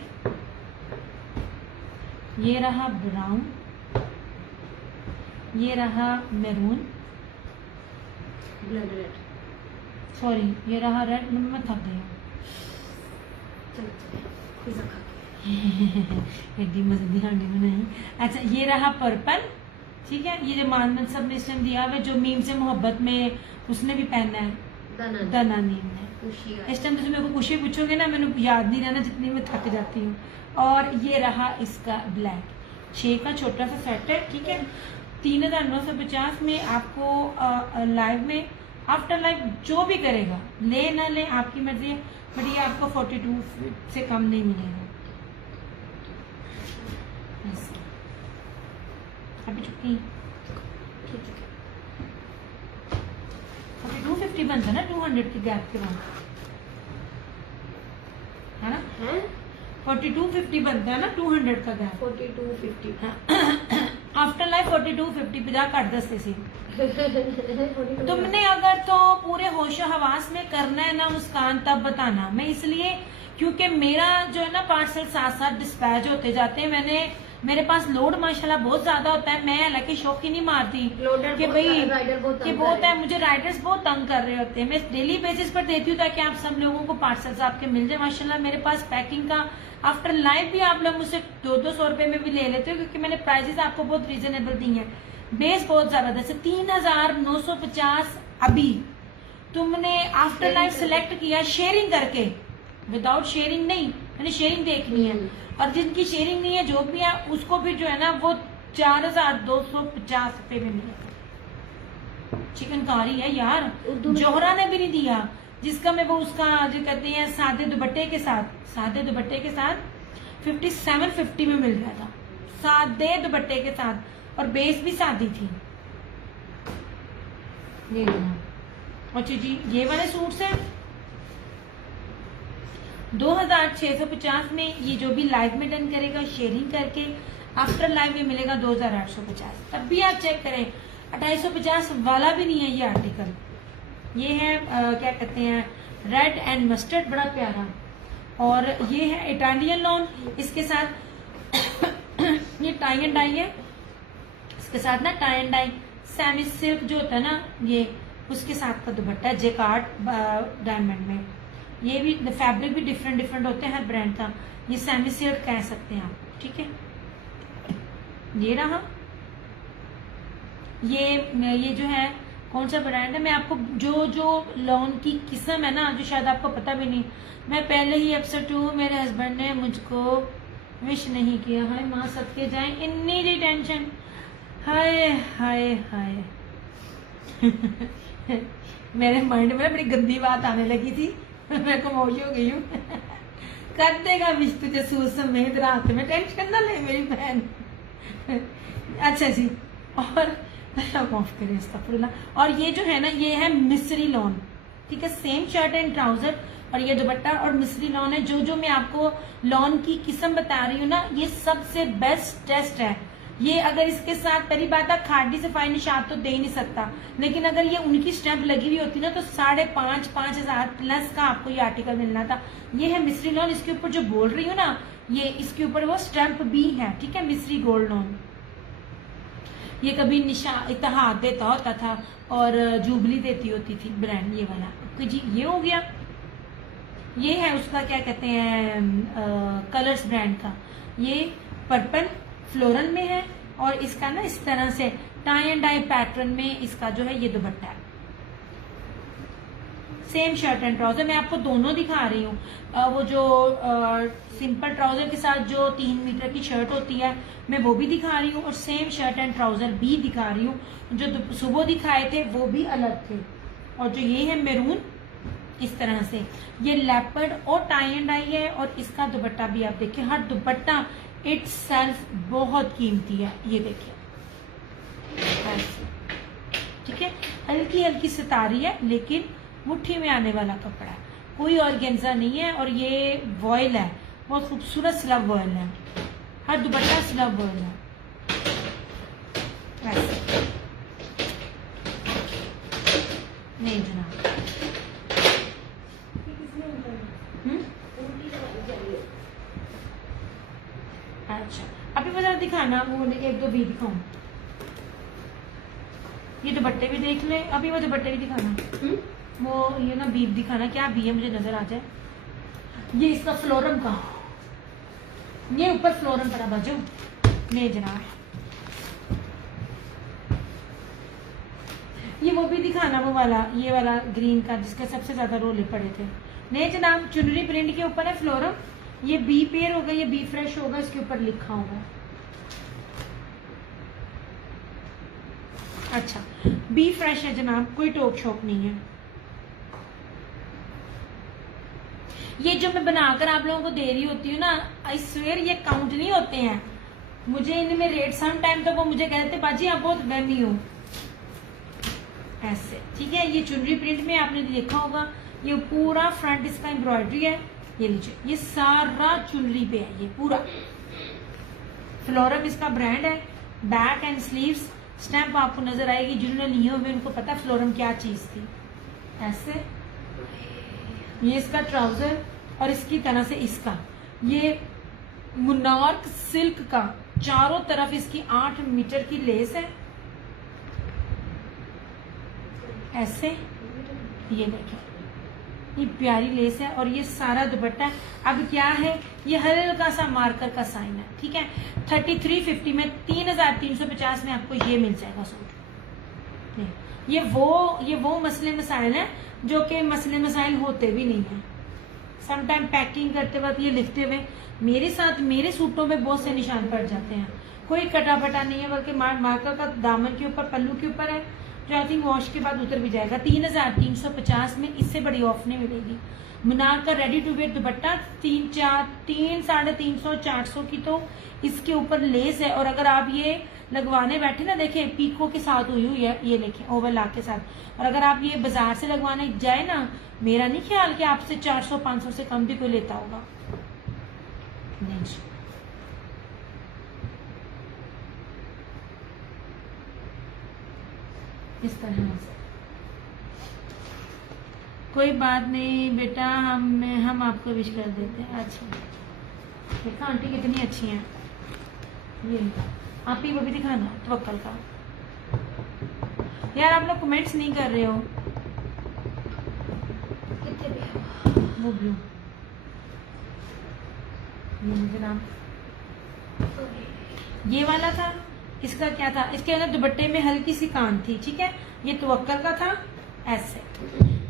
ये रहा ब्राउन, ये रहा मैरून, ब्लड रेड, सॉरी ये रहा रेड। मैं थक गई हूँ। एडी मजदी हांडी बनाई। अच्छा, ये रहा पर्पल, ठीक है। ये जो मानमन सब ने इस टाइम दिया हुआ, जो मीम से मोहब्बत में उसने भी पहना है, दनानीम ने। इस टाइम तो मेरे को खुशी पूछोगे ना, मैंने याद नहीं रहना जितनी मैं थक जाती हूँ। और ये रहा इसका ब्लैक, 6 का छोटा सा सेट है, ठीक है। 3950 में आपको लाइव में, आफ्टर लाइव जो भी करेगा ले ना ले आपकी मर्जी है, बट ये आपको 42 से कम नहीं मिलेगा। अभी चुकी 250 बनता है ना 200 के गैप के बाद, है ना? 4250 बनता है ना 200 का गैप। 4250 आफ्टर लाइफ 4250 50 काट 10 से। तुमने अगर तो पूरे होशो हवास में करना है ना मुस्कान, तब बताना। मैं इसलिए क्योंकि मेरा जो है ना पार्सल साथ साथ डिस्पैच होते जाते हैं। मेरे पास लोड माशाल्लाह बहुत ज्यादा होता है। मैं हालांकि शौक ही नहीं मारती कि भाई कि बहुत है, मुझे राइडर्स बहुत तंग कर रहे होते हैं। मैं डेली बेसिस पर देती हूँ ताकि आप सब लोगों को पार्सल्स आपके मिल जाए। माशाल्लाह मेरे पास पैकिंग का आफ्टर लाइव भी आप लोग मुझसे 200 रुपए में भी ले लेते हो, क्योंकि मैंने प्राइजेस आपको बहुत रीजनेबल दी हैं। बेस बहुत ज्यादा, जैसे 3950 अभी तुमने आफ्टर लाइव सिलेक्ट किया शेयरिंग करके, विदाउट शेयरिंग नहीं, मैंने शेयरिंग देखनी है। और जिनकी शेयरिंग नहीं है जो भी है उसको भी जो है ना वो 4250 रुपए में मिलेगा। चिकनकारी है यार, जोहरा ने भी नहीं दिया जिसका मैं वो उसका जो कहते हैं सादे दुपट्टे के साथ 5750 में मिल गया था, सादे दुपट्टे के साथ, और बेस भी सादी थी। ये अच्छा जी, ये वाले सूट्स हैं 2650 में। ये जो भी लाइव में डन करेगा शेयरिंग करके, आफ्टर लाइव में मिलेगा 2850। तब भी आप चेक करें 2850 वाला भी नहीं है ये आर्टिकल। ये है क्या कहते हैं रेड एंड मस्टर्ड, बड़ा प्यारा। और ये है इटालियन लॉन, इसके साथ ये टाई एंड डाई है, इसके साथ ना tie and dye semi silk जो होता है ना, ये उसके साथ का दुपट्टा है जेकार्ड डायमंड में। ये भी फैब्रिक भी डिफरेंट होते हैं हर ब्रांड का। ये सेमी सिल्क कह सकते हैं आप, ठीक है। ये रहा, ये जो है कौन सा ब्रांड है, मैं आपको जो जो लॉन की किस्म है ना, जो शायद आपको पता भी नहीं, मैं पहले ही अपसेट हूँ, मेरे हस्बैंड ने मुझको विश नहीं किया। हाय माँ सबके जाए, इतनी जी टेंशन, हाय हाय हाय। मेरे माइंड में बड़ी गंदी बात आने लगी थी, मैं खामोश हो गई हूँ। कर देगा विश तुझे सूझ समेत रात में, टेंशन ना ले मेरी बहन। अच्छा जी, और माफ करिए अस्तगफुरुल्लाह। और ये जो है ना, ये है मिस्री लॉन, ठीक है, सेम शर्ट एंड ट्राउजर और ये दुपट्टा और मिस्री लॉन है। जो जो मैं आपको लॉन की किस्म बता रही हूँ ना, ये सबसे बेस्ट टेस्ट है। ये अगर इसके साथ, पहली बात है खाड़ी से फाइन निशात तो दे ही नहीं सकता, लेकिन अगर ये उनकी स्टैंप लगी हुई होती ना तो 5,500 प्लस का आपको ये आर्टिकल मिलना था। ये है मिस्री लॉन, इसके ऊपर जो बोल रही हूँ ना, ये इसके ऊपर वो स्टैंप भी है, ठीक है, मिस्री गोल्ड लॉन। ये कभी इतिहाद देता होता था और जुबली देती होती थी ब्रांड, ये वाला। तो जी ये हो गया। ये है उसका क्या कहते हैं, कलर्स ब्रांड का। ये पर्पल फ्लोरल में है और इसका ना इस तरह से टाई एंड डाई पैटर्न में इसका जो है ये दुपट्टा है। सेम शर्ट एंड ट्राउजर, मैं आपको दोनों दिखा रही हूँ। वो जो सिंपल ट्राउजर के साथ जो 3 मीटर की शर्ट होती है, मैं वो भी दिखा रही हूँ और सेम शर्ट एंड ट्राउजर भी दिखा रही हूँ। जो सुबह दिखाए थे वो भी अलग थे। और जो ये है मैरून, इस तरह से ये लेपर्ड और टाई एंड डाई है और इसका दुपट्टा भी आप देखिए, हर दुपट्टा इटसेल्फ बहुत कीमती है। ये देखिए, ठीक है, हल्की हल्की सितारी है लेकिन मुट्ठी में आने वाला कपड़ा है, कोई ऑर्गेन्जा नहीं है। और ये वॉयल है, बहुत खूबसूरत स्लब वॉयल है, हर दुपट्टा स्लब वॉयल है। नहीं जनाब, अच्छा अभी बता दिखाना, वो 1-2 भी दिखाऊं। ये दुपट्टे भी देख ले, अभी वो दुपट्टे भी दिखाना। वो ये ना बीब दिखाना, क्या बी है मुझे नजर आ जाए। ये इसका फ्लोरम का, ये ऊपर फ्लोरम पड़ा बाजू नहीं जनाब। ये वो भी दिखाना, वो वाला, ये वाला ग्रीन का जिसके सबसे ज्यादा रोले पड़े थे। नहीं जनाब, चुनरी प्रिंट के ऊपर है फ्लोरम। ये बी पेयर होगा, ये बी फ्रेश होगा, इसके ऊपर लिखा होगा। अच्छा बी फ्रेश है जनाब, कोई टोक शोक नहीं है। ये जो मैं बनाकर आप लोगों को दे रही होती हूँ ना, आई स्वेयर ये काउंट नहीं होते हैं। मुझे इनमें रेट सम टाइम तो वो मुझे कहते बाजी आप बहुत वहमी हो, ऐसे, ठीक है। ये चुनरी प्रिंट में आपने देखा होगा, ये पूरा फ्रंट इसका एम्ब्रॉयडरी है। ये लीजिए, ये सारा चुनरी पे है, ये पूरा फ्लोरम इसका ब्रांड है। बैक एंड स्लीव्स स्टैंप आपको नजर आएगी, जिन्होंने लिए हुए उनको पता फ्लोरम क्या चीज थी। ऐसे ये इसका ट्राउजर और इसकी तरह से इसका ये मुनार्क सिल्क का, चारों तरफ इसकी 8 मीटर की लेस है, ऐसे। ये देखिए, ये प्यारी लेस है और ये सारा दुपट्टा। अब क्या है, ये हल्का सा मार्कर का साइन है, ठीक है। 3350 में 3350 में आपको ये मिल जाएगा सूट। ये वो मसले मसाइल हैं जो कि मसले मसाइल होते भी नहीं है। समटाइम पैकिंग करते वक्त ये लिखते हुए मेरे साथ मेरे सूटों में बहुत से निशान पड़ जाते हैं। कोई कटापटा नहीं है, बल्कि मार्कर का दामन के ऊपर, पल्लू के ऊपर है, जो आई थिंक वॉश के बाद उतर भी जाएगा। 3350 में इससे बड़ी ऑफ नहीं मिलेगी। मुनार का रेडी टू वेयर दुपट्टा 300-350 की तो इसके ऊपर लेस है। और अगर आप ये लगवाने बैठे ना, देखें पीको के साथ हुई है, ये देखें ओवरलॉक के साथ। और अगर आप ये बाजार से लगवाने जाए ना, मेरा नहीं ख्याल कि आपसे 400-500 से कम भी कोई लेता होगा। नहीं, इस तरह से कोई बात नहीं बेटा, हम आपको विश कर देते हैं। अच्छा देखा आंटी कितनी अच्छी हैं। ये आप ही वो भी दिखाना तवक्कल का। यार आप लोग कमेंट्स नहीं कर रहे हो। वो ब्लू, ये मुझे नाम, ये वाला था, इसका क्या था, इसके अंदर दुपट्टे में हल्की सी कान थी, ठीक है। ये तवक्कल का था, ऐसे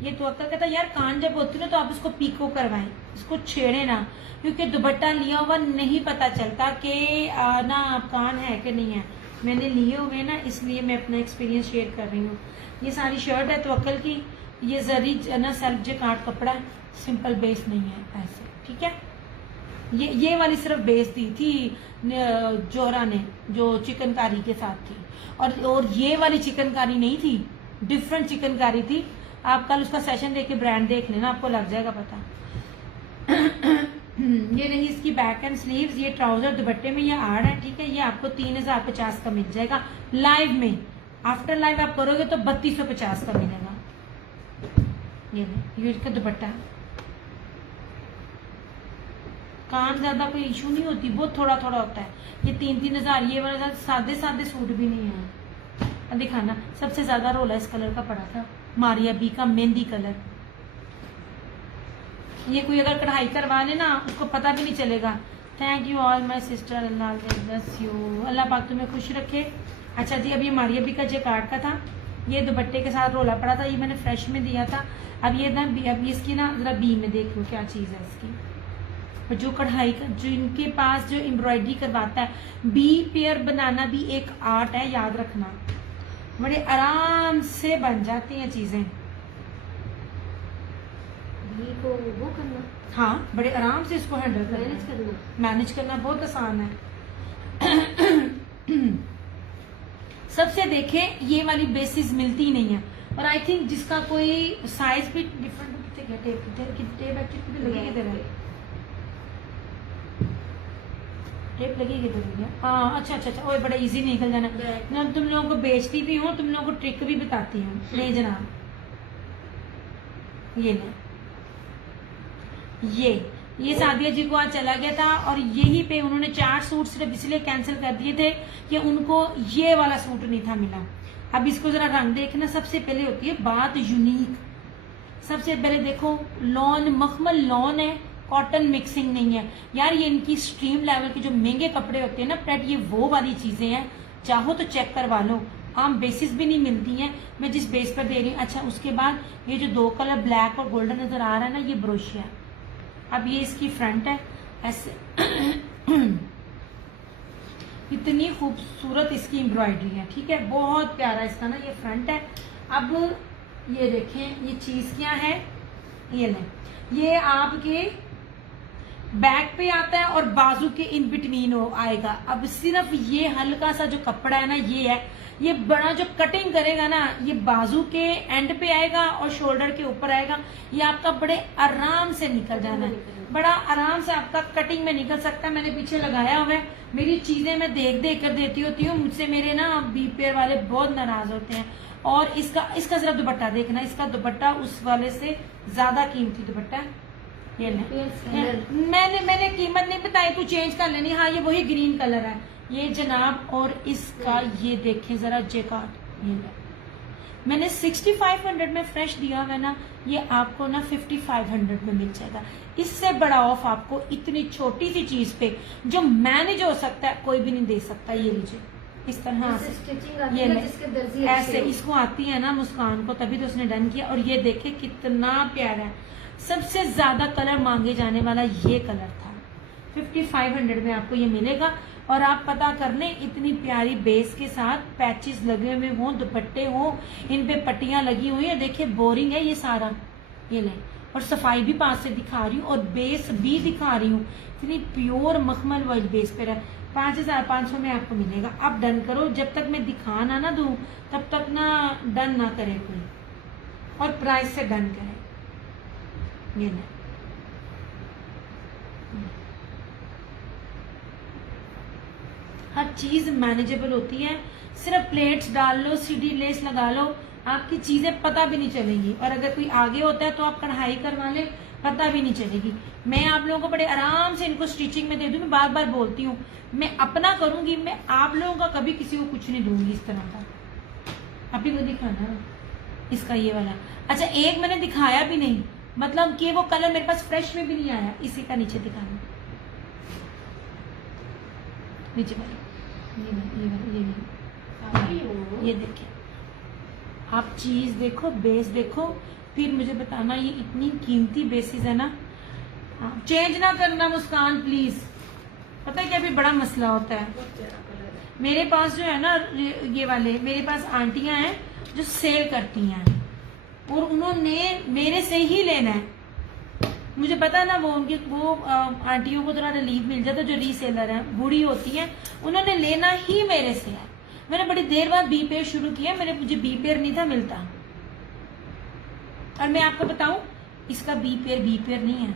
ये तवक्कल का था। यार कान जब होती ना तो आप उसको पीको करवाएं, इसको छेड़े ना, क्योंकि दुपट्टा लिया हुआ नहीं पता चलता कि ना कान है कि नहीं है। मैंने लिए हुए ना, इसलिए मैं अपना एक्सपीरियंस शेयर कर रही हूँ। ये सारी शर्ट है तवक्कल की, ये जरी ना सेल्फ जेकार्ड कपड़ा, सिंपल बेस नहीं है, ऐसे, ठीक है। ये वाली सिर्फ बेस दी थी जोहरा ने, जो चिकनकारी के साथ थी, और ये वाली चिकनकारी नहीं थी, डिफरेंट चिकनकारी थी। आप कल उसका सेशन देख के ब्रांड देख लेना, आपको लग जाएगा पता। ये रही इसकी बैक एंड स्लीव्स। ये ट्राउजर दुपट्टे में ये आड़ है, ठीक है। ये आपको 3050 का मिल जाएगा लाइव में। आफ्टर लाइव आप करोगे तो 3250 का मिलेगा। ये इसका दुपट्टा है। कान ज्यादा कोई इशू नहीं होती, बहुत थोड़ा थोड़ा होता है। ये 3-3000। ये वाला सादे सादे सूट भी नहीं है। अब दिखाना, सबसे ज्यादा रोला इस कलर का पड़ा था, मारिया बी का मेहंदी कलर। ये कोई अगर कढ़ाई करवा ले ना, उसको पता भी नहीं चलेगा। Thank you all my sister, Allah bless you, Allah पाक तुम्हें खुश रखे। अच्छा जी, अब ये मारिया बी का जेकार्ड का था, ये दुपट्टे के साथ रोला पड़ा था, ये मैंने फ्रेश में दिया था। अब ये ना, अब इसकी ना जरा बी में देख लो क्या चीज है इसकी। जो कढ़ाई का, जो इनके पास जो एम्ब्रॉयडरी करवाता है, बी पेयर बनाना भी एक आर्ट है, याद रखना। बड़े आराम से बन जाती हैं चीजें। बी को वो करना, हाँ, बड़े आराम से इसको हैंडल करना, मैनेज करना बहुत आसान है। सबसे देखें, ये वाली बेसिस मिलती ही नहीं है, और आई थिंक जिसका कोई साइज भी डिफरेंट टेप लगेगी तो हाँ, अच्छा, ओए बड़ा इजी निकल जाना। मैं तुम लोगों को बेचती भी हूँ, तुम लोगों को ट्रिक भी बताती हूँ। नहीं जनाब, ये नहीं, ये सादिया जी को आज चला गया था, और यही पे उन्होंने 4 सूट सिर्फ इसलिए कैंसिल कर दिए थे कि उनको ये वाला सूट नहीं था मिला। अब इसको जरा रंग देखना। सबसे पहले होती है बात यूनिक। सबसे पहले देखो, लॉन, मखमल लॉन है, कॉटन मिक्सिंग नहीं है। यार ये इनकी स्ट्रीम लेवल के जो महंगे कपड़े होते हैं ना प्रेट, ये वो वाली चीजें हैं। चाहो तो चेक करवा लो, आम बेसिस भी नहीं मिलती हैं, मैं जिस बेस पर दे रही हूँ। अच्छा, उसके बाद ये जो 2 कलर ब्लैक और गोल्डन नजर आ रहा है ना, ये ब्रोशिया। अब ये इसकी फ्रंट है, ऐसे इतनी खूबसूरत इसकी एम्ब्रॉयडरी है, ठीक है, बहुत प्यारा इसका ना ये फ्रंट है। अब ये देखें, ये चीज क्या है, ये लें, ये आपके बैक पे आता है और बाजू के इन बिटवीन आएगा। अब सिर्फ ये हल्का सा जो कपड़ा है ना, ये है, ये बड़ा जो कटिंग करेगा ना, ये बाजू के एंड पे आएगा और शोल्डर के ऊपर आएगा। ये आपका बड़े आराम से निकल जाना है, बड़ा आराम से आपका कटिंग में निकल सकता है। मैंने पीछे लगाया हुआ है, मेरी चीजें मैं देख देख कर देती होती हूँ, मुझसे मेरे ना बी पेयर वाले बहुत नाराज होते हैं। और इसका सिर्फ दुपट्टा देखना, इसका दुपट्टा उस वाले से ज्यादा कीमती दुपट्टा है। ये मैंने कीमत नहीं बताई, तू चेंज कर लेनी। हाँ, ये वही ग्रीन कलर है ये जनाब, और इसका ये देखें जरा जेकार्ड, ये मैंने 6500 में फ्रेश दिया हुआ है ना, ये आपको ना 5500 में मिल जाएगा। इससे बड़ा ऑफ आपको इतनी छोटी सी चीज पे जो मैनेज हो सकता है कोई भी नहीं दे सकता। ये लीजिए इस तरह से, ये ऐसे इसको आती है ना मुस्कान को, तभी तो उसने डन किया। और ये देखे कितना प्यारा है, सबसे ज्यादा कलर मांगे जाने वाला ये कलर था। 5500 में आपको ये मिलेगा। और आप पता कर लें, इतनी प्यारी बेस के साथ पैचेस लगे हुए हों, दुपट्टे हों, इन पे पट्टियां लगी हुई है। देखिए बोरिंग है ये सारा, ये लें, और सफाई भी पास से दिखा रही हूँ और बेस भी दिखा रही हूँ। इतनी प्योर मखमल वाली बेस पे है। 5500 में आपको मिलेगा। अब डन करो, जब तक मैं दिखा ना दूं तब तक ना डन ना करे कोई, और प्राइस से डन करे। ये नहीं, हर चीज मैनेजेबल होती है। सिर्फ प्लेट्स डाल लो, सीडी लेस लगा लो, आपकी चीजें पता भी नहीं चलेंगी। और अगर कोई आगे होता है तो आप कढ़ाई करवा ले, पता भी नहीं चलेगी। मैं आप लोगों को बड़े आराम से इनको स्टिचिंग में दे दूं। मैं बार बार बोलती हूँ, मैं अपना करूंगी, मैं आप लोगों का कभी किसी को कुछ नहीं दूंगी इस तरह का। अभी को दिखाना इसका ये वाला। अच्छा, एक मैंने दिखाया भी नहीं, मतलब कि वो कलर मेरे पास फ्रेश में भी नहीं आया। इसी का नीचे दिखाना, नीचे वाला ये देखिए, आप चीज देखो, बेस देखो, फिर मुझे बताना। ये इतनी कीमती बेसिस है ना, आप चेंज ना करना मुस्कान प्लीज। पता है क्या, अभी बड़ा मसला होता है। मेरे पास जो है ना ये वाले, मेरे पास आंटियां हैं जो सेल करती हैं और उन्होंने मेरे से ही लेना है। मुझे पता ना, वो आंटियों को थोड़ा रिलीफ मिल जाता है, जो रीसेलर है, बूढ़ी होती है, उन्होंने लेना ही मेरे से है। मैंने बड़ी देर बाद बी पेयर शुरू किया, मुझे बी पेयर नहीं था मिलता। और मैं आपको बताऊं, इसका बी पेयर नहीं है,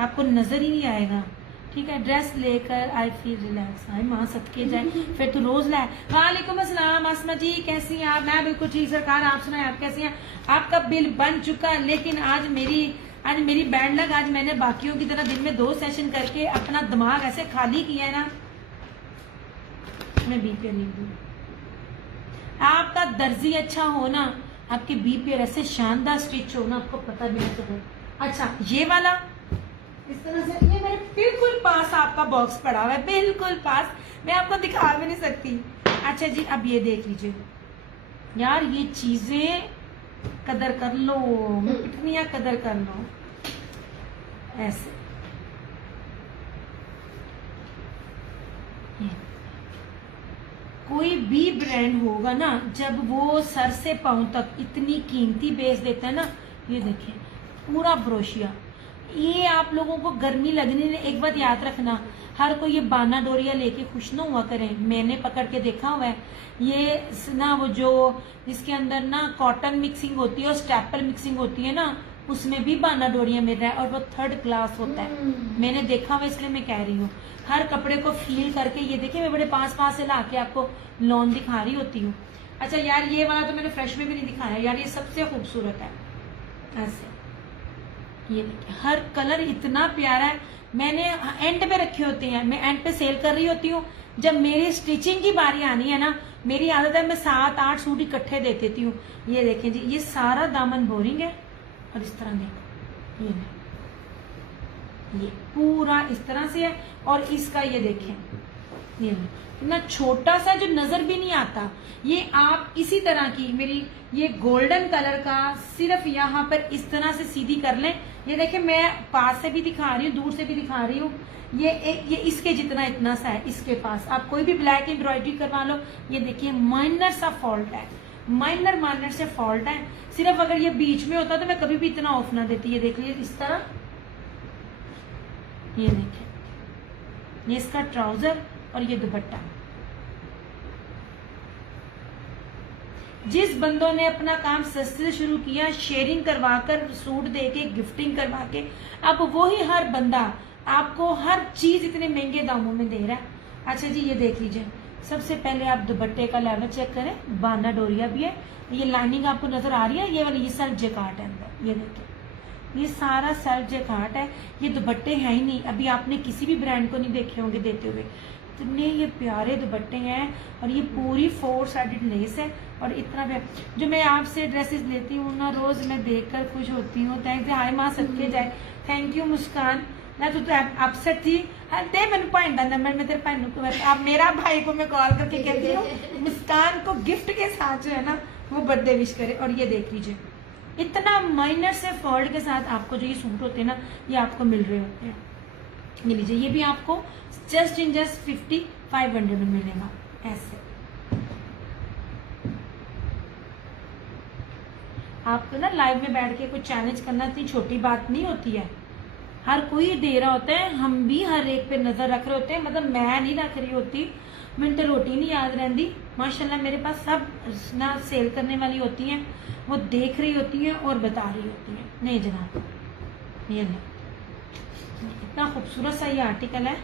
आपको नजर ही नहीं आएगा। ठीक है, ड्रेस लेकर आई फील रिलैक्स। आई माँ सदके जाए, फिर तो रोज लाए। वालेकुम अस्सलाम आसमा जी, कैसी हैं आप? मैं बिल्कुल ठीक सरकार, आप सुनाए आप कैसी हैं? आपका बिल बन चुका, लेकिन आज मेरी बैंड लग, आज मैंने बाकियों की तरह दिन में 2 सेशन करके अपना दिमाग ऐसे खाली किया है ना। मैं बी पेयर नहीं दूँ। आपका दर्जी अच्छा हो ना, आपके बी पेयर ऐसे शानदार स्टिच हो ना, आपको पता भी नहीं चले। अच्छा, ये वाला इस तरह से, ये मेरे बिल्कुल पास आपका बॉक्स पड़ा हुआ है, बिल्कुल पास, मैं आपको दिखा भी नहीं सकती। अच्छा जी, अब ये देख लीजिए यार, ये चीजें कदर कर लो, इतनी कदर कर लो। ऐसे कोई भी ब्रांड होगा ना, जब वो सर से पांव तक इतनी कीमती बेस देता है ना, ये देखिए पूरा ब्रोशिया। ये आप लोगों को गर्मी लगने ने, एक बात याद रखना, हर कोई ये बाना डोरिया लेके खुश ना हुआ करें। मैंने पकड़ के देखा हुआ है, ये ना वो जो जिसके अंदर ना कॉटन मिक्सिंग होती है और स्टेपल मिक्सिंग होती है ना, उसमें भी बाना डोरिया मिल रहा है और वो 3rd क्लास होता है। मैंने देखा हुआ, इसलिए मैं कह रही हूँ। हर कपड़े को फील करके, ये देखिए मैं बड़े पास से ला के आपको लॉन दिखा रही होती हूँ। अच्छा यार, ये वाला तो मैंने फ्रेश में भी नहीं दिखाया यार, ये सबसे खूबसूरत है। ऐसे ये देखिए, हर कलर इतना प्यारा है। मैंने एंड पे रखे होते हैं, मैं एंड पे सेल कर रही होती हूँ। जब मेरी स्टिचिंग की बारी आनी है ना, मेरी आदत है मैं 7-8 सूट इकट्ठे दे देती हूँ। ये देखें जी, ये सारा दामन बोरिंग है और इस तरह देखो, ये पूरा इस तरह से है। और इसका ये देखें, ये इतना छोटा सा जो नजर भी नहीं आता। ये आप इसी तरह की, मेरी ये गोल्डन कलर का, सिर्फ यहाँ पर इस तरह से सीधी कर लें। ये देखिए, मैं पास से भी दिखा रही हूँ, दूर से भी दिखा रही हूँ। ये इसके जितना इतना सा है इसके पास। आप कोई भी ब्लैक एम्ब्रॉयडरी करवा लो। ये देखिए, माइनर सा फॉल्ट है, माइनर से फॉल्ट है। सिर्फ अगर ये बीच में होता तो मैं कभी भी इतना ऑफ ना देती। ये देख लीजिए इस तरह, ये देखिए, ये इसका ट्राउजर और ये दुपट्टा। जिस बंदों ने अपना काम सस्ते से शुरू किया, शेयरिंग करवाकर, सूट देके, गिफ्टिंग करवा के, अब वही हर बंदा आपको हर चीज इतने महंगे दामों में दे रहा है। अच्छा जी, ये देख लीजिए, सबसे पहले आप दुपट्टे का लेवल चेक करें। बाना डोरिया भी है, ये लाइनिंग आपको नजर आ रही है, ये वाली, ये सेल्फ जैकार्ड है अंदर। ये देखिए, ये सारा सेल्फ जैकार्ड है। ये दुपट्टे हैं ही नहीं, अभी आपने किसी भी ब्रांड को नहीं देखे होंगे देते हुए। इतने ये प्यारे दुपट्टे हैं और ये पूरी 4 साइडेड लेस है। और इतना जो मैं आपसे ड्रेसेस लेती हूँ ना, रोज मैं देखकर खुश होती हूँ। थैंक यू, हाय माँ सदके जाए, थैंक यू मुस्कान। ना तो अपसेट थी, दे मैंने पॉइंट नंबर में तेरे पहनू को, आप मेरा भाई को मैं कॉल करके कहती हूँ मुस्कान को गिफ्ट के साथ जो है ना वो बर्थडे विश करे। और ये देख लीजिए, इतना माइनर से फॉल्ट के साथ आपको जो ये सूट होते हैं ना, ये आपको मिल रहे होते हैं। ये लीजिए, ये भी आपको जस्ट 5500 में मिलेगा। ऐसे आपको ना लाइव में बैठ के कुछ चैलेंज करना इतनी छोटी बात नहीं होती है। हर कोई दे रहा होता है, हम भी हर एक पे नजर रख रहे होते हैं। मतलब मैं नहीं रख रही होती, मैंने तो रोटी नहीं याद रहती। माशाल्लाह मेरे पास सब ना सेल करने वाली होती हैं, वो देख रही होती हैं और बता रही होती हैं। नहीं जनाब, ये नहीं, इतना खूबसूरत सा ये आर्टिकल है।